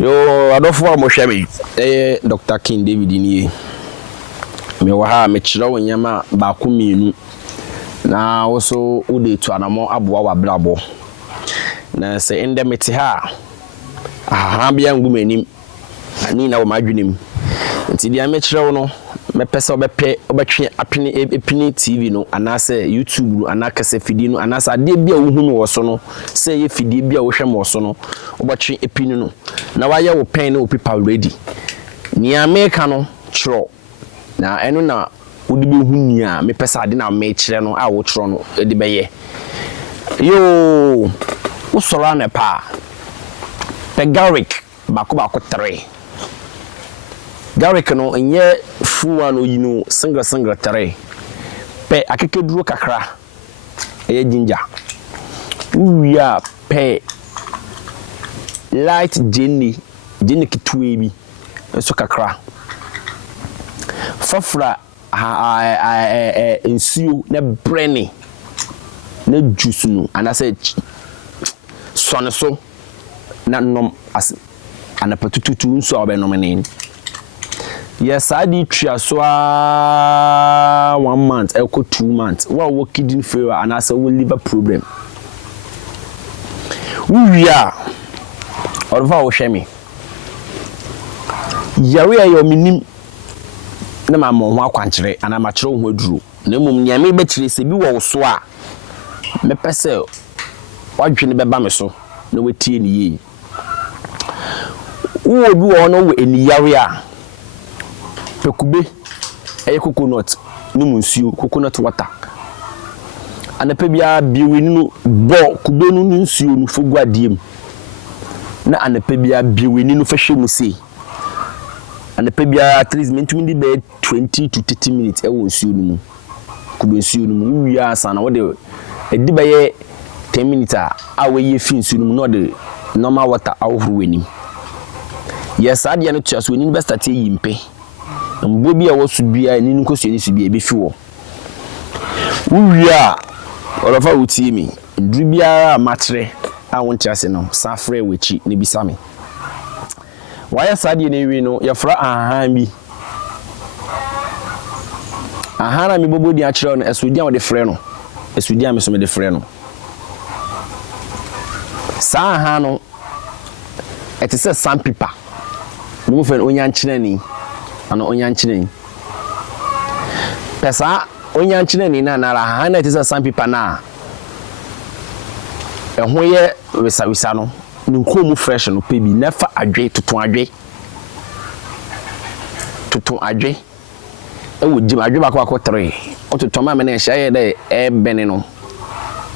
Yo, adofo amohweme. Dr. King David ni. Me wa ha me kire wonyama ba ko mienu. Na also ude to anamo aboa wa brabo. Na se ende mete ha. Aha bia ngumanim. Ani na wo madwenem. Nti dia me kire wo no me pese obepe obetwe apene epini TV no anase YouTube no anakase fidie no anase ade bia wo hu no wo so no se ye fidie bia wo hwe mo so no obetwe epini no na waye wo pen no paper ready ni ameka no chro na eno na wodi be hu ni a me pese ade na me kire no a wo chro no edi be ye yo wo sora na pa pegaric bako 3 Garrick no enye fuwa no yino single 3 pe akekeduro kakra eye ginger uwia pe light jenny kitwe bi so kakra fafra ensio na breni na juice no anase sone so na nom as anapatututu nso obenomene. Yes, I did try so 1 month, echo 2 months. What work kidney failure and I say we liver problem. We are or our shame. Yari your minim na ma mo ho akwankyere and I'm atro ho aduru. Na mum nya me betire se bi wo so a me pese wadwene beba me so na wetie ni yi. Wo bi wo no we eni yari a pekube eye coconut ni munsuo coconut water anape bia biwe ni bo kube nu nsuo nu fogu adiem na anape bia biwe ni nu fahwe mu sei anape bia at least mentumi di be 20 to 30 minutes e wo nsuo nu mu kube nsuo nu mu wiya sana wo de edi be ye 10 minutes a we ye fi nsuo nu mu no de normal water awhuru wani yes ade no tuaso ni be start yimpe mbo bia wo su bia ni nkosu ni su bia be fi wo wuwia orofa wutie mi ndru bia matre a wonti ase no safre wechi ne bisame waya sade ne wi no yefra ahan bi ahana mi bobodi a kire no esudia wo de frɛ no esudia me so me de frɛ no sa ahan no etise sandpaper mo fe onya nkyerani ana onyankyene pesa onyankyene na nara ha na tisa sandpaper na ehwo ye wisa no nkom fresh no pebi nefa adwe tutun adwe ewo jim adwe bako 3 ototo ma me na hia ye de e bene no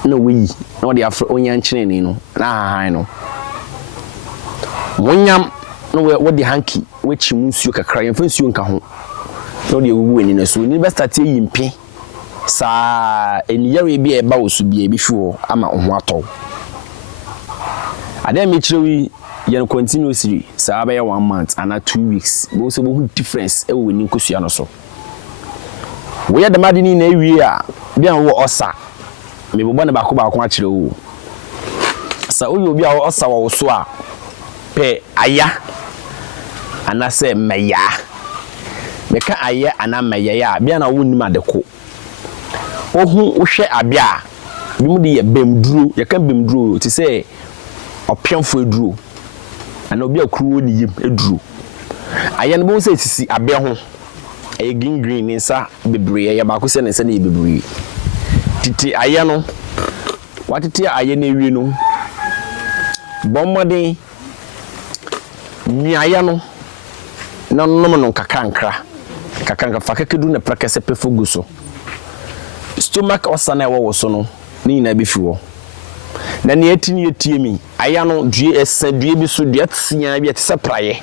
na weyi na odi afro onyankyene no na ha no wonyam no we di hanky wechi munsuo kakra yemfa nsuo nka ho no de wuwu ani na so ni be start yimpe sa eniyare bi e ba wosu bi e bi hwo ama ho atɔ ade me kirewi yen continuously sa ba 1 month ana 2 weeks bo so bo difference e wo ni nkosua no so wo ya damade ni na ewie a bia wo osa me bo ne ba ko a kire wo sa oyi obi a osa wo so a pe aya anase meya meka aye ana meya ya bia na wonnim adeko ohu wo hwe abia bi mu de ye bemduro ye ka bemduro ti se opemfo eduro ana obi akruwo ni yim eduro aye no bo se sisi abia ho aye green nsa bebre ye ba ko se nsa na ye bebre titi aye no watete aye na ewie no bommodin ni aye no na nom no kakanka fakekedu na prakese pefogu so stomach osana ewo so no ni na be fiwo na ne atini etie mi aya no due esadue bi so due tsia bi etese praye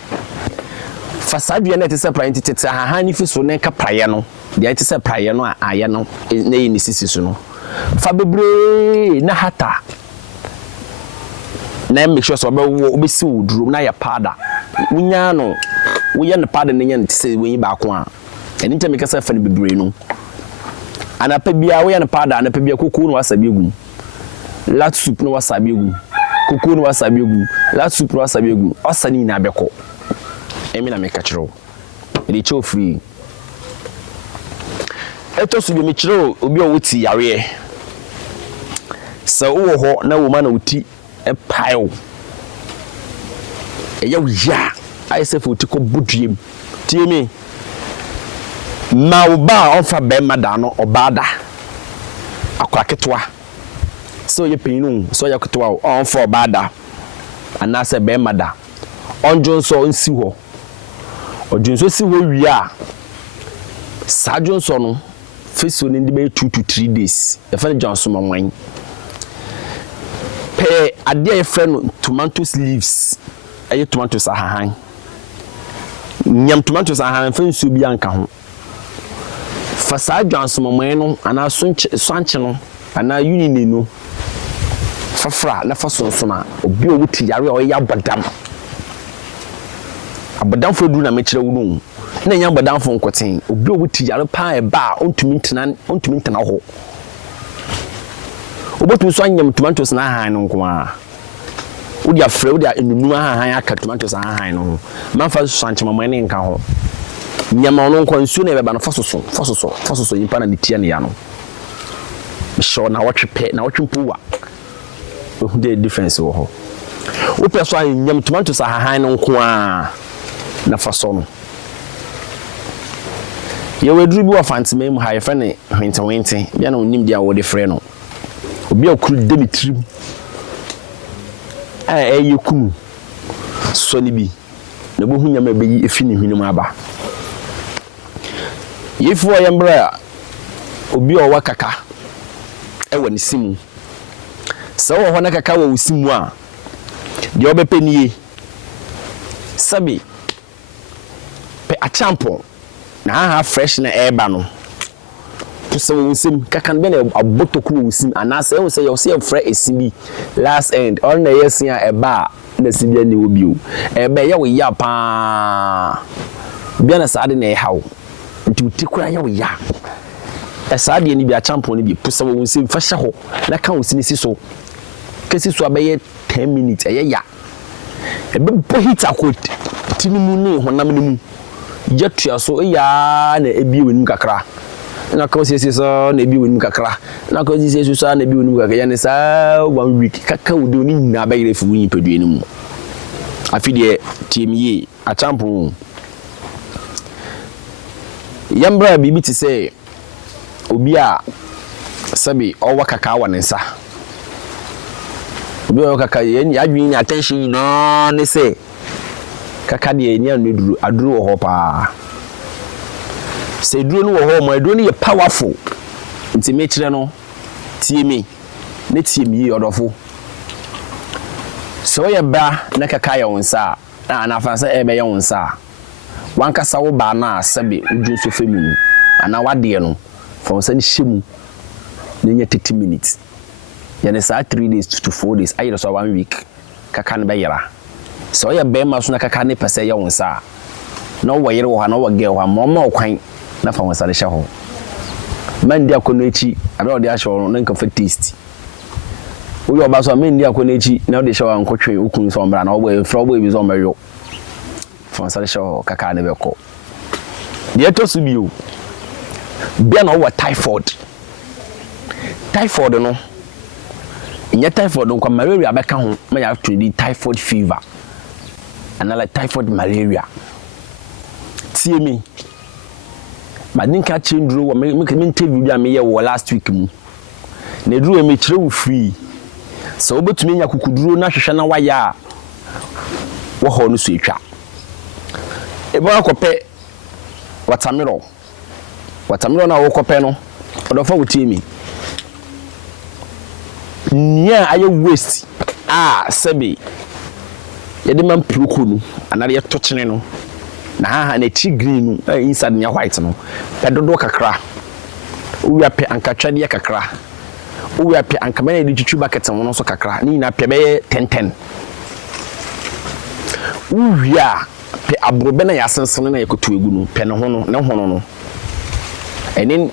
fasadue na etese praye titete ha ni fi so na ka praye no de etese praye no aya no na yi ni sisi so no fa bebre na hata na make sure so obesi woduro na ya pada wunya no woye ne pada ne nya ne tse wenyi ba ko a eni nche make say fa ne bebre no anapa bia woye ne pada anapa bia kokoo no wasabi egum lat soup no wasabi egum koko no wasabi egu last soup no wasabi egu osani na abeko emi na me ka kire o e cho free eto so bi me kire obi o wuti yare so wo ho na wo ma na wuti e pile e ya wuya ai se fo ti ko buduem tie me ma oba onfa be mada no obada akwa ketwa so ye pinu so ya ketwa onfa obada anase be mada onjonso nsi ho odwunso si ho wi a sadwunso no feso ni be 2 to 3 days e fa jonso mamwan pe ade e fra no tomatoes leaves aye tomatoes ahahan nyam tomatoes ahahan fa nsu bi anka ho fa sadwunso mamwan no ana sonche no ana unini no fafra na fa sonsona obi owuti yare o ya badam abadam fo du na me kire wo no na nya abadam fo nkoten obi owuti yare pa e ba ontumi ntena ho obotu so anyam tomatoes na han no nko a odi afre odi enunu han aka tomatoes han no manfa sanche mamane nka ho nyama no nko nsu na beba no fasoso yimpa na netia ne ya no sure na watwepe na watwempuwa the difference wo ho wo peso anyam tomatoes han no nko a na faso no ye wedru bi wa fantime mu ha ye fa ne hwentewente bia na onim dia wo de frɛ no obi akuru demitrim ye kunu so ni bi na bo hu nyama beyi efi ne hwinum aba yefu o yembra obi o wakaka ewa ne simu so wo ho na kaka wa usimu a de obepenie sabi pe achampo na ha fresh na eba no to so usim kaka be na abotoku no usim anase e wo se yo se frɛ esibi last end all na yesia eba na sibia ne obio eba ye wo ya pa bia na saade na e hawo nti utikura ye wo ya saade ni bia champion ni bi pusa wo usim fa hye ho na ka usini si so kesi so abaye 10 minutes ye ya ebe bo hit akot tinimu ne honam ne mu jetua so ya na ebi wenu kakra na ka sisi so na ebi wenu kakra na ka sisi so na ebi wenu kakra ya ne sa 1 week kaka wudi oni nyina abayire fu nyi pedue ne mu afide tiemie achampo yambra bibi ti se obi a sabi owa kaka wa nensa obi o kaka yen adwin attention no ne se kaka de enya no aduru wo ho pa se duro no wo ho mo aduro no ye powerful nti me kire no tie me ne tie me yi odofo so ye ba na kaka ye wonsa na fa se ebe ye wonsa wankasa wo ba na sabe uju so femu ana wade no fa wonsa ni hyemu ne nya 30 minutes ya ne sa 3 days to 4 days ayi so 1 week kaka ne be yera so ya be ma so na kaka ne pese ye wonsa na wo yere wo ha na wo ge wo ha ma okwan na fa wonsa le hye ho man dia kono echi abe odi ahye na nka fa taste wo yo ba so man dia kono echi na odi hye wa nkotwe okun so mbra na wo bo fra wo bi so mbeyo fa wonsa le hye ho kaka ne be ko de to su bio bia na wo typhoid no inya typhoid nko malaria beka ho ma ya treat typhoid fever another typhoid malaria tie me madinka chendro wo me interview bia me ye wo last week mu na duro me kire wo free so obetumi nya kukuduro na hwehwe na waya wo ho no so etwa e bo akopɛ watermelon na wo kopɛ no odofa wo tie me nia aye waste sebe yede man proko no anare ye tochene no na ha na chi green no inside nya white no pedodo kakra uwi ape ankatwade kakra uwi ape ankamana de twitwu bucket no so kakra ni na pe be 10 uwi a pe abrobe na yasensen na yekotu egu no pe no ho no ne hono no enen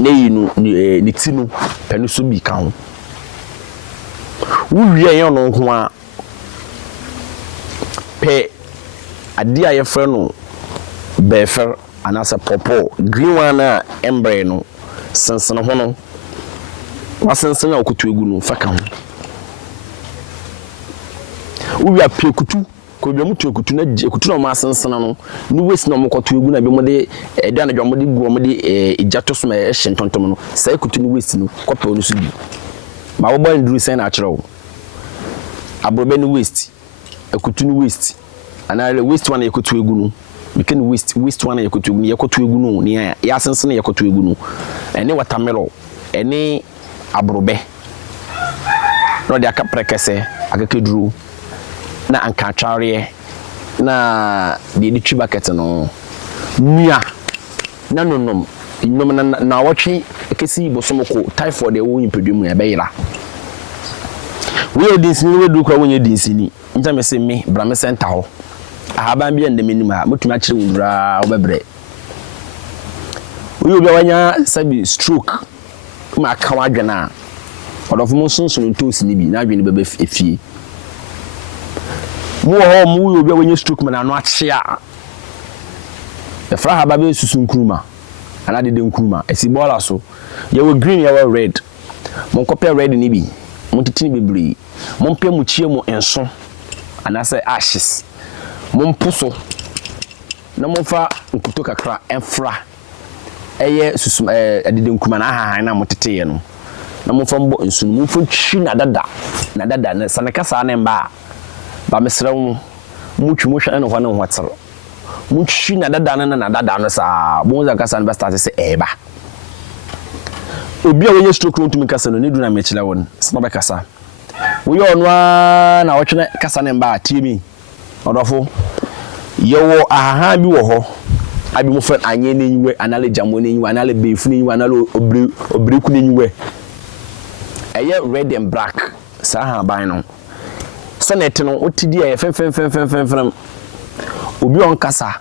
ne yi no ni ti no pe no so bi ka ho wo wie ye no ho a pe ade a ye frɛ no befer anasa popo green one na embre no sensen ho no wasensen na okutu egu no faka ho wo wi apie kutu ko bi mu tu ekutu na ekutu na ma sensen no ni wesi na mokoto egu na bi mo de edwa na dwa mo de gu mo de ejato so ma e hyentontom no sai ekutu ni wesi no kopa onu so bi ma wo boy nduru sen na akyerew abrobe ni waste ekutu ni waste ana waste one ekutu egu no we can waste one ekutu egu no yekotu egu no ni ya sensen yekotu egu no ene watermelon ene abrobe no de aka prekese akakeduru na anka tware na de twi bucket no nua na nonom na watwe kesi bosomoko typhoid e wo nyimpadwemu ya beyira we odinsini we du kwa wonye dinsini nta me se me bra me center ho ahaban bia ndemeni ma mutumi akire wundura obebre we obi wanya sabi stroke ma ka wadwena odofo mo sunsun ntosi ni bi na adwene bebe efie mu ho mu obi wanya stroke ma no akyea e fra haba be susu nkruma ana de nkruma esi bola so ye we green ye we red mon kopia red ni bi mon titini bebre mon pia mu chie mu enso ana say ashes mon puso na mon fa nkuto kakra enfra eye susu adede nkruma na ha na motete ye no na mon fa mbo enso mon fa twi na dada na sanaka sa na mba ba mesrew mu twi mo hwa na ho na ho tsere mu twi na dada no sa bo za kasa na start se eba obi a wenye stroke no tumi kasa no ne du na mechile won sna be kasa wo yo no na wo twene kasa ne mba tiemi odofo yewo aha bi wo ho abi mo fe anye nenyiwe anale jamo nenyiwe anale befu nenyiwe anale obreku nenyiwe eye red and black sa ha ban no senet no otidi e fem obi on kasa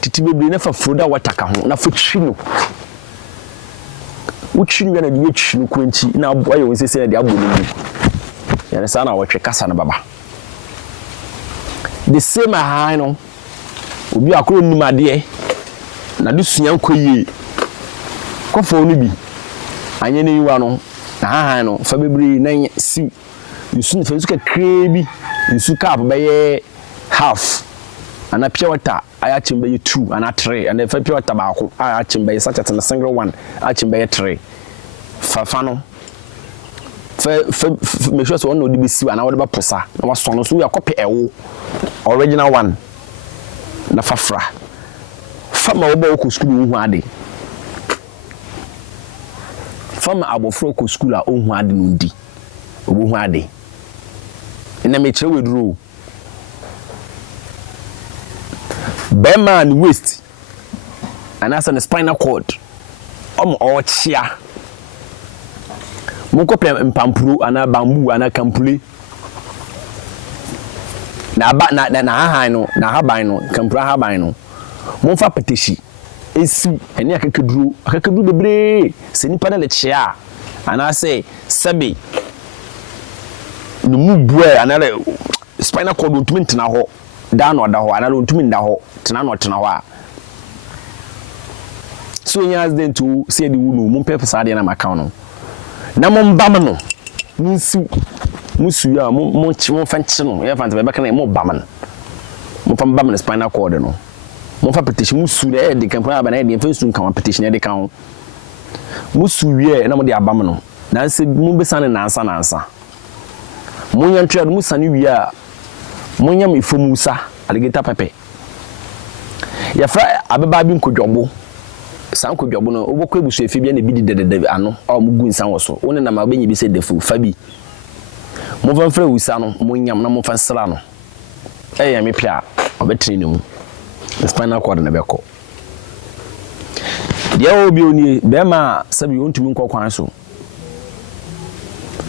titi bebre na fa froda wataka ho na fa twino uchinwa na diwe twino kwanti na ayo wonsese na de abonu mu yana sana watwe kasa na baba the same high no obi akoro nimade na de sunya nkoyie kofo no bi anye ne yiwa no na ha no fa bebre na si yusu fa yusu ka krebi yusu cup be half ana pure water aya chimbe 2 ana 3 ana fa pure water ba ko aya chimbe such as a single one aya chimbe 3 fa no fa make sure so no de be si ana wo de ba posa na waso no so ya copy ewo original one na fa ma wo ba ko school hu ade fa ma abofro ko school a ohu ade no ndi obo hu ade ina me kire weduro bema and waist and as an spinal cord o chia mon kopia mpampuru ana bambu ana kampule na ba na ha no na haban no kampura haban no mon fa peteshi esi eni akakeduru bebre se nipa na le chia ana say sabi no mu bua ana le spinal cord ontumi ntena ho da no da ho ana le ontumi nda ho tena ho a so nya accident to say the wunu mun pepe sa de na maka no na mon bam no musu ya mon fanchi no ya fanta be kana mo bam mo fam bam na spinal cord no mo fa petition musu na de kan pa ba na de fa su kan petition ya de kan musu wie na mo de abam no na se mo be san na ansa mo nya ntwa mo san wie a mo nya me fomusa alligator pepe ya fra abeba bi nkodwobo san kodwobo no obokọ ebusu efi bia na bi didedede ano o mugu nsan wo so woni na ma benyi bi se defu fabi mo fa fra wusa no mo nyam na mo fa sra no ya me pia obetini ne mu spinal cord na beko dia obi oni be ma sabi ontumi nkokwan so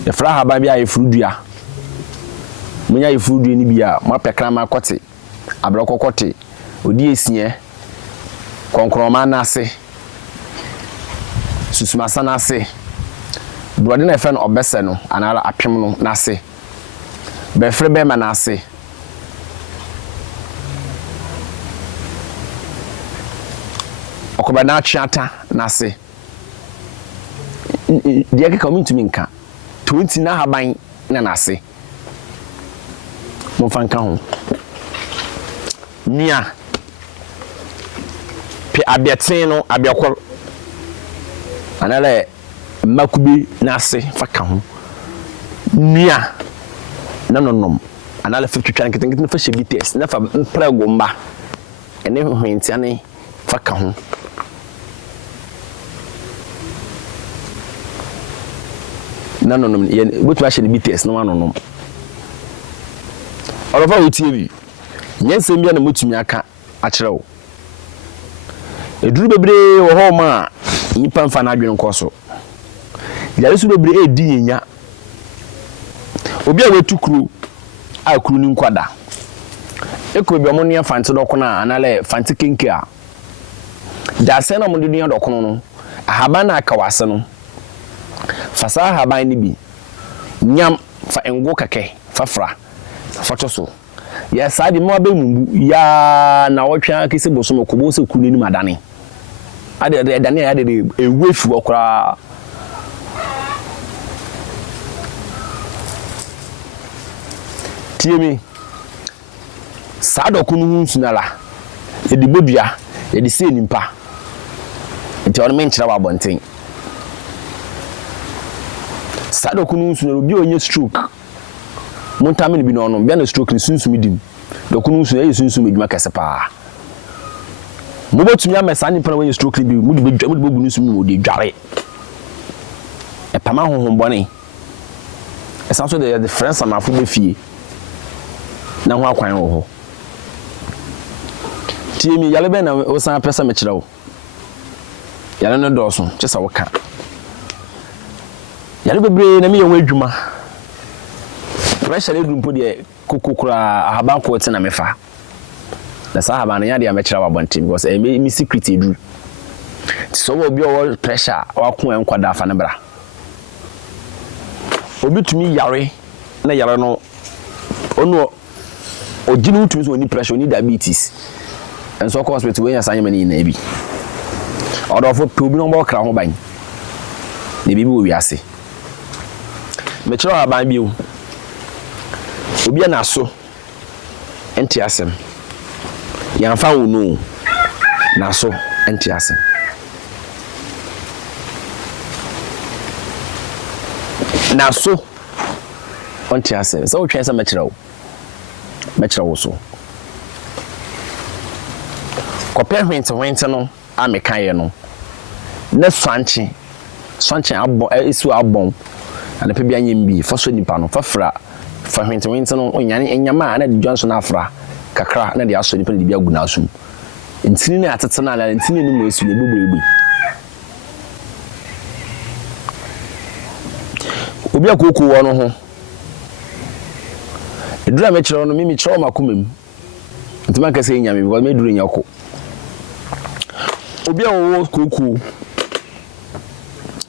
ya fra haba bia efurudua munya efurudua ni bia mo apekra ma kote abrokokote odi esie konkroma na ase susuma sana ase brode na efe no obese no anala apem no nase be fre be ma nase okoba na chiata nase de ka mintumi nka 20 na haban na nase mo fanka ho nia pe abiaten no abiakor anala makubi nase faka ho nia na nonom anala fitwitwa nketenkete fa hye BTS na fa prego mba ene hwenti ane faka ho na nonom ye botu a hye BTS no anonom orofa hotie bi nyensem bia na motumi aka a kyerɛw eduru bebre wo ho ma nipa mfa na adwene nkoso yare su bebre edi nyenya obi a wetu kru a kru ni nkwada eko bi omo ne fante doko na anale fante kenke a da se na mo de dunya doko no ahaba na aka wase no fasa ahaba ni bi nyam fa engo kake fafra fotoso ya sadi mo abe mumbu ya na wotwa kese boso kobo se kru ni madane ade dane ya de ewefu okra tiemi sado kunu hunsunala edi bodua edi se nimpa enti on men kyerɛ wabonten sado kunu hunsunala obi onye stroke montamini bi no no bia na stroke ni sunsumi dim do kunu hunsunala ye sunsumi edwuma kese pa mo botumi amesa nimpa na onye stroke bi mu de bogu nunsumi mo de dware e pama honhom bone esanso de friends amafo be fie na ho akwan wo ho tiemi yale be na osan pesa me kyerɛ wo yale no dɔso kyesa wo ka yale bebre na me yɛ adwuma pressure le dumpo de kokokura ahaban ko te na mefa na sa ahaban ya de ya me kyerɛ wa bontim because me secret edu so wo bi o pressure wa ko en kwada afa ne bra obi tumi yare na yare no ono ojinu tumi so ni pressure ni diabetes and so hospital we yasa nyama ni na bi odofo pe obi no bo kra ho ban ne bibi wo wiase me kyerɛ aban bi o obi na so enti asem yamfa wo no na so enti asem na so enti asem so twɛn sɛ me kyerɛ wo so kopɛ hwente no a mekaye no na swanche abon esu abon ana pe bia nyembi fa so nipa no fa fra fa hwente no onyane enyama na de dwanso na afra kakra na de aso nipa de bia gu na asum ntini na atete na ala ntini no mo esu ne bubregbe obi akoko wo no ho edura me kyerɛ no mimi kyerɛ makomam ntuma ka sɛ nyame because me duru nyako obi a wo koku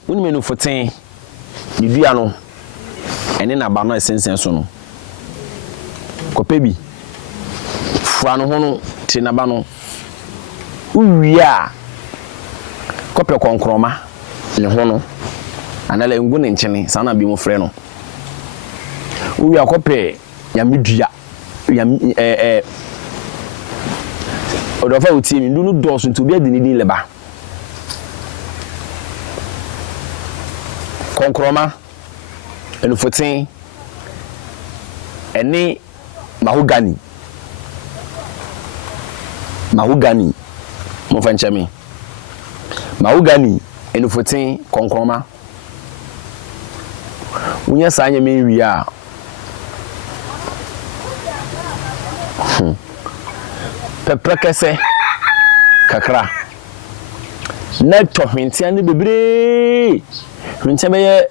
woni menu foten ni dua no ene na ba no esensen so no kope bi fua no ho no ti na ba no uwia kope konkroma ne ho no anala ngu ne nkyene sana bi mo frɛ no uwia kope ya medua ya odofa uti mi ndu no dɔso nti obi adi ni din leba konkroma enufoten ene mahogany mo fanchami mahogany enufoten konkroma unya sanya me wiya peprekese kakra na to hwentia ne bebre hwentia be ye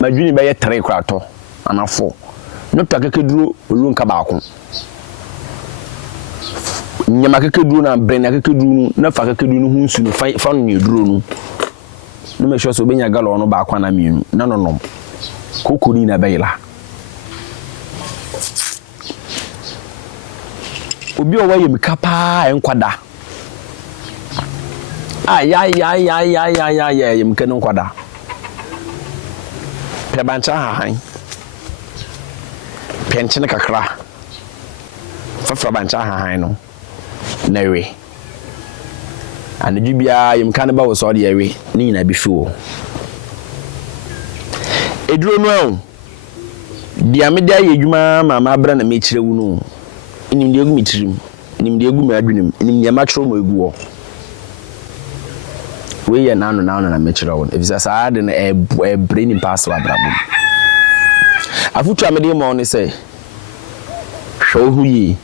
madwini be ye 3 krato anafo no to akakeduro olu nka baako nyama akakeduro na brand akakeduro na fa akakeduro no hunsu no fa no ne duro no no me sure so benya gallon no ba kwa na mienu na no nom kokori na bayila obi o waye mikapa enkwada ya yemke no nkwada pe bancha hahan penchene kakra fafra bancha hahan no nawe anadwu bia yemka ne ba wo so de yawe ni nyina bi fiwo eduro no an dia me da yedwuma mama abra na me kire wu no enim de egu mitirim enim de egu me adwenem enim de ma kiro mo egu wo we ye nano na me kire wo efisa saa de na e brain pass wa brabo afutu amede mo ne say hwo hu yi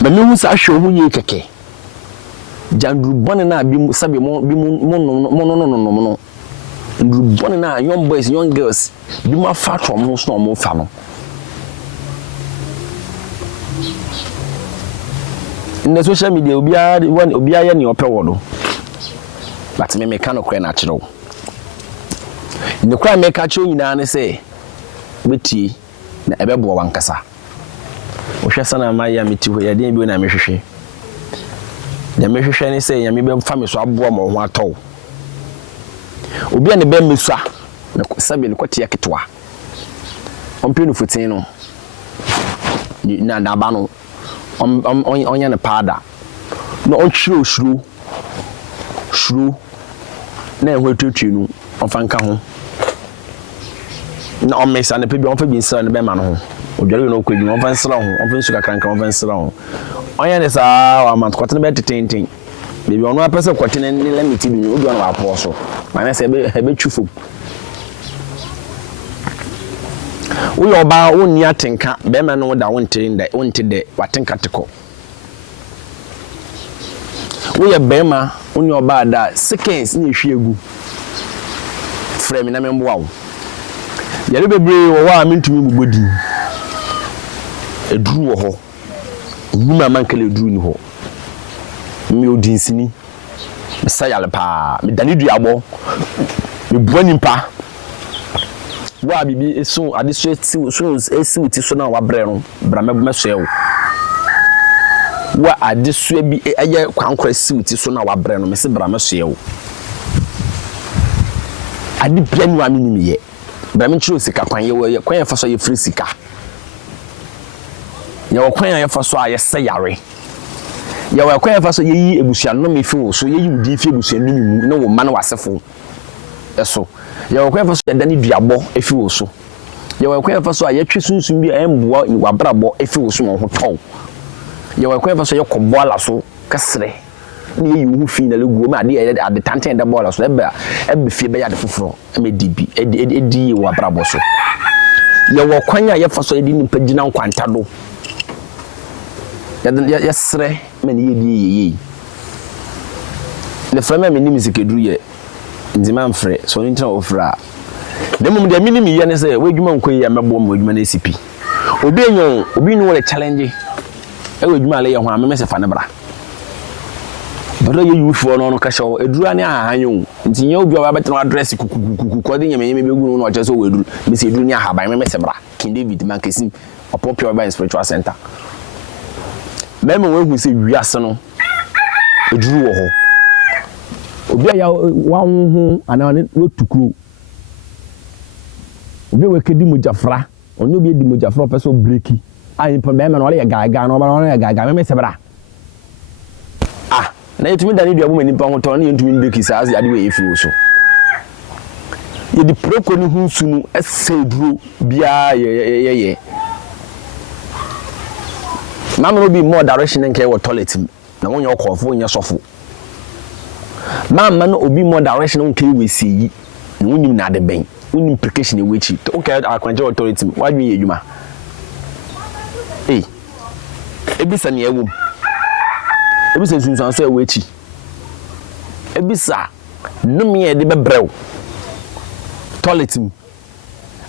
ma me hu sa hwo hu yi keke jandru bone na bi sabe mo no ndru bone na young boys young girls bi ma fa from no so mo fa no in the social media obiya ye ni ope wodo but me ka no kwe na kire wo ne kwa me ka kire nyina ne say beti na ebebo wankasa wo hwe sana ma ya meti ho ya den bi na me hwehwe de me hwehwe ne say ya me be fa me so abo mo ho atɔ obi a ne be mesua na sabe ne kwete yaketwa ompe no futin no na ba no onya ne pada na onchiro shuru na ehwe twetwe no onfanka ho na omesa ne pebi onfa bi nsira ne be ma no ho odware no okwadwi onfa nsira ho onfa nsuka kranka onfa nsira ho onya ne saa wa matkote ne be tetenten bebi ono apese kwete ne limit bi no odu na wapo so ma na se be twufo uyo oba wonni atenka be ma no da wonte de watenka teko uyo be ma wonni oba da seconds ni hwiegu frame na membo awo yare bebre wo wa mentumi bubodi eduru wo ho nyuma mankele eduru ni ho mi odinsini me sayale pa me dani duabo me buani mpa wa bibi eso ade so esi ti so na wa bre no bra me so ewo wa ade so bi eye kwankora si ti so na wa bre no me se bra me so ewo ade bia ni wa me ni ye bra me chiro sika kwan ye kwan ye fa so ye free sika ye kwan ye fa so aye sayare ya wa kwan fa so yeyi ebusuan no mefi wo so yeyi udi fi ebusuan no mu na wo ma na wasefo eso ya wa kwan fa so dani duabo efi wo so ya wa kwan fa so ayetwe sunsun bi emboa wa brabo efi wo so ho tow ya wa kwan fa so yekobo ala so kasre ni yeyi hu fi na leguo ma ade tanten da bola so ebe fi be ya de foforo emedibi edi wa brabo so ya wa kwan ya fa so edi nimpa gina nkwanta do ya sre men ye le frame me ni musique dru ye ndima mfre so ni ntra ofra demum de minimi ye ne se wadwuma nkoyi ya mebo mo wadwuma na sipi obi enyon obi ni wo le challenge e wadwuma le ye ho ameme se fa ne bra bro ye yufo no ka shawo edru ani ahanyo nti ye obi oba betra address kukukuku ko de nyeme begu no oche so wedru me se edru ni ahaba meme se bra King David man kesim opopio by spiritual center meme wehu se wiase no eduru wo ho obi aya wa hu ana ne wotukuro obi we kedi mojafra onye obi edi mojafra peso breaki ayi pa meme no le ya gaga no ba no ya gaga meme se bra na yetumi dani duabo mani pa hoto na yetumi breaki sa ade we efi wo so ye di proko ni hu sunu eseduro bia ye mama no be more direction nke wo toilet na wonye okofo wonye sofo mama no obi more direction nke we seyi na wonim na de ben wonim implication e wechi okay akwanje wo toilet wadwi ye djuma ebisa ne ewu ebisa sunsun so e wechi ebisa num ye de bebrew toilet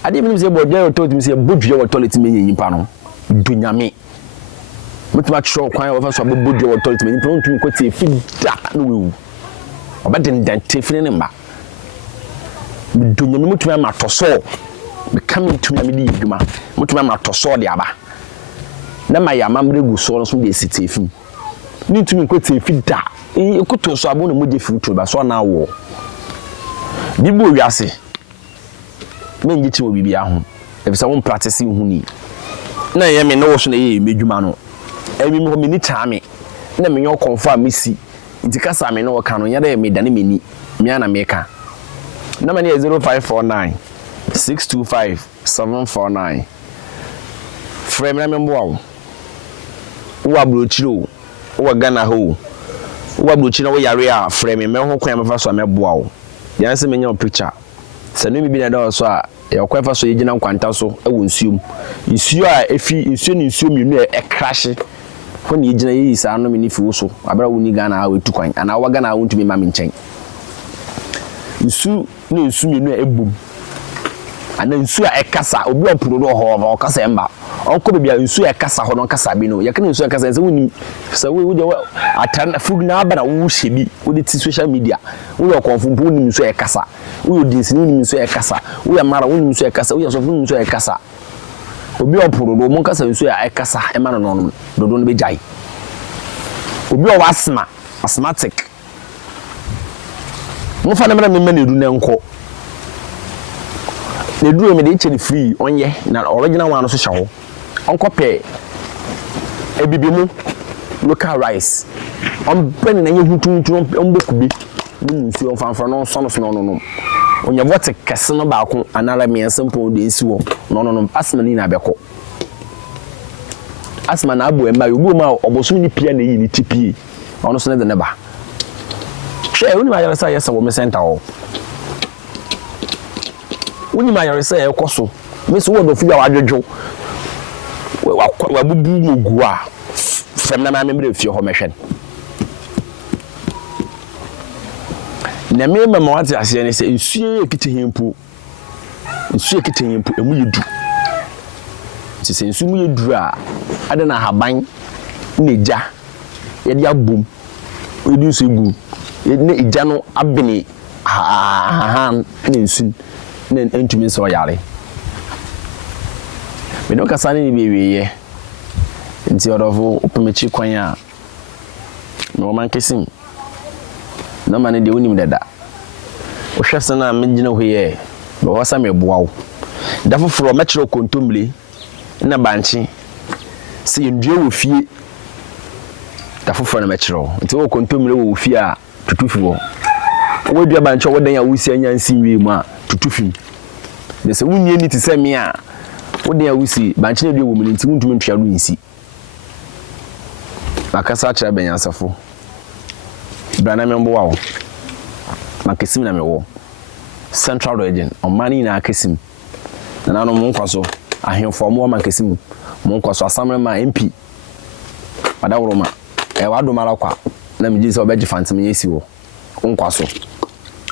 ade bi nim se bodwe wo toilet se bodwe wo toilet menye nyimpa no dunyame mutuma tro kwan wo fa so abodwe wo toilet menye pon tumi kwete fi da no wewu obedendente fini ne mba medonyame mutumi ama toso me kam mutumi me di edwuma mutumi ama toso de aba na ma ya mamre gu so no so de sitefim ni ntumi nkwete fi da ekuto so abo na mo de fi utu ba so na wo bibo wiase me ngi ti mo bibia ho e bisa won practice hu ni na ye me no wo so na ye medwuma no emi mo me ni taame na me nyo confirm misi nti kasa me no wo ka no nya da me dane meni me ana me ka na mani 0549 625 749 frame na me mbo wo abrochiro wo Ghana ho wo abrochiro wo yare a frame me ho kwan me fa so me boa wo ya se me nya picture sanu mi bi na da so a e okwa fa so yegina nkwanta so e wo nsuom nsuo a efi nsuo ni nsuo mi nu e crash ho ni yegina yi sa no me ni fi wo so abra wo ni Ghana a wetu kwan ana wo Ghana wo ntumi ma me nchen nsu ni nsu mi nu e bum ana nsu a ekasa obi opuro do ho o kasa emba onko bebia nsu ekasa ho no kasa bi no ye kana nsu ekasa se woni se we wo atan fug na aba na wo hyebi wo de ti social media wo yo konfumpu ni nsu ekasa wo yo dinsi ni nsu ekasa wo ya mara wo ni nsu ekasa wo ya so ni nsu ekasa obi opuro do mo kasa nsu a ekasa e ma no no do no be jai obi o asma asthmatic mo fa na mena me na edu na nko na edu me de cheri free onye na original one no so hye ho onko pe ebibimu local rice on pen na yehutuntu on bekubi ni nsu on fanfra no so no onye vote kese no ba ko anara me simple de nsi wo no asma ni na beko asma na abo emba yobu ma oboso ni pia na yi ni tipie ono so ne de ne ba hwe oni ma yare sa yesa wo me center ho oni ma yare sa ekoso me so wo do fi ya wadwodwo wa bubu mugu a fam na ma membre fi ho mehwen na me ma wati ase ne se nsuye ekitehempu emu yedu ti se nsu mu yedu a ade na haban na eja ye dia bom edu so egu ne eja no abene han ne nsu ne entumi so yare me no kasa ni bibiye nti odofo opemechi kwan a no man kesim na mane de onim dada o hwese na megina hoye be wasa me boawo da foforo mechiro kontomle na banchi se ndue wo fie da foforo na mechiro nti wo kontomle wo fie a tutufi wo wo dua banchi wo dan ya wusi anya nsinwe mu a tutufi de se wunye ni ti se me a wo dan ya wusi banchi na dua wo mu nti wuntumi ntwa ru nsi bakasa kira benyasafo brana membo wawo makesim na mewo central region omani na akesim na nano mo nkwaso ahemfo mo makesim mo nkwaso asamre ma MP adawroma e wado mara kwa na miji se obeji fantim yesi wo nkwaso